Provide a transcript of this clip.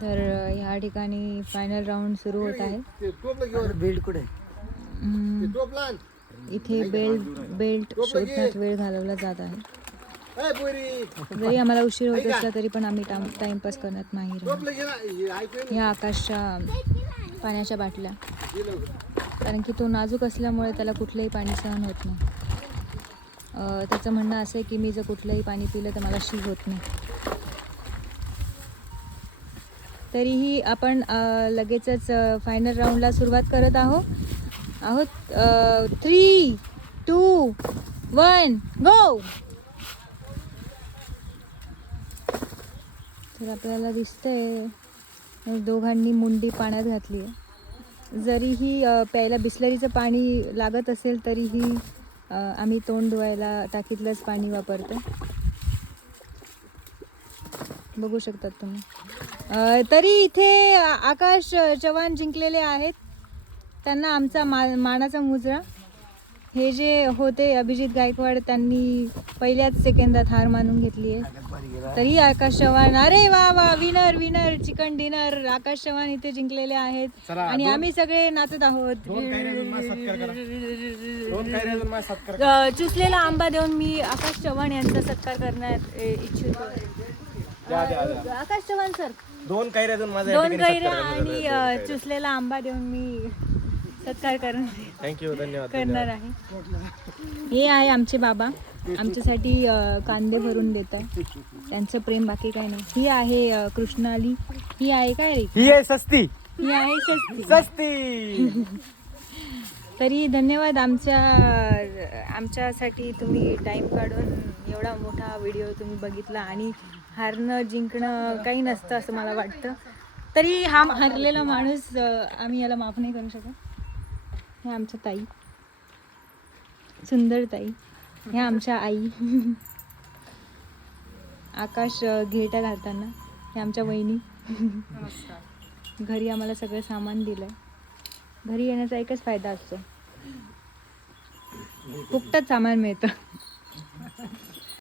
तर ह्या ठिकाणी फायनल राऊंड सुरू होत आहे. इथे बेल्ट शोधण्यात वेळ घालवला जात आहे. जरी आम्हाला उशीर होत असला तरी पण आम्ही टाइमपास करण्यात माहीर आहोत. या आकाशच्या पाण्याच्या बाटल्या, कारण की तो नाजूक असल्यामुळे त्याला कुठलंही पाणी सहन होत नाही. त्याचं म्हणणं असं आहे की मी जर कुठलंही पाणी पिलं तर मला शी होत नाही. तरीही आपण लगेचच फायनल राऊंडला सुरुवात करत आहोत. 3, 2, 1 गो. तर आपल्याला दिसतंय दोघांनी मुंडी पाण्यात घातली आहे. जरीही प्यायला बिस्लरीचं पाणी लागत असेल तरीही आम्ही तोंड धुवायला टाकीतलंच पाणी वापरतो. बघू शकतात तुम्ही. तरी इथे आकाश चव्हाण जिंकलेले आहेत. त्यांना आमचा मानाचा मुजरा. हे जे होते अभिजित गायकवाड, त्यांनी पहिल्याच सेकंदात हार मानून घेतली आहे. तरी आकाश चव्हाण, अरे वा वा, विनर चिकन डिनर. आकाश चव्हाण इथे जिंकलेले आहेत आणि आम्ही सगळे नाचत आहोत. चुसलेला आंबा देऊन मी आकाश चव्हाण यांचा सत्कार करण्यात इच्छितो. आकाश चव्हाण सर, 2 कैऱ्या आणि चुसलेला आंबा देऊन मी सत्कार करणार आहे. हे आहे आमचे बाबा, आमच्यासाठी कांदे भरून देत आहे. त्यांचं प्रेम बाकी काही नाही. ही आहे कृष्णाली. ही आहे काय रे? ही आहे सस्ती. ही आहे सस्ती. तरी धन्यवाद आमच्यासाठी तुम्ही टाइम काढून एवढा मोठा व्हिडिओ तुम्ही बघितला. आणि हारणं जिंकणं काही नसतं असं मला वाटतं. तरी हा हरलेला माणूस आम्ही याला माफ नाही करू शकत. हे आमच्या ताई, सुंदर ताई. ह्या आमच्या आई. आकाश घेटा घालताना. हे आमच्या वहिनी. घरी आम्हाला सगळं सामान दिलंय. घरी येण्याचा एकच फायदा असतो, फुकटात सामान मिळतं.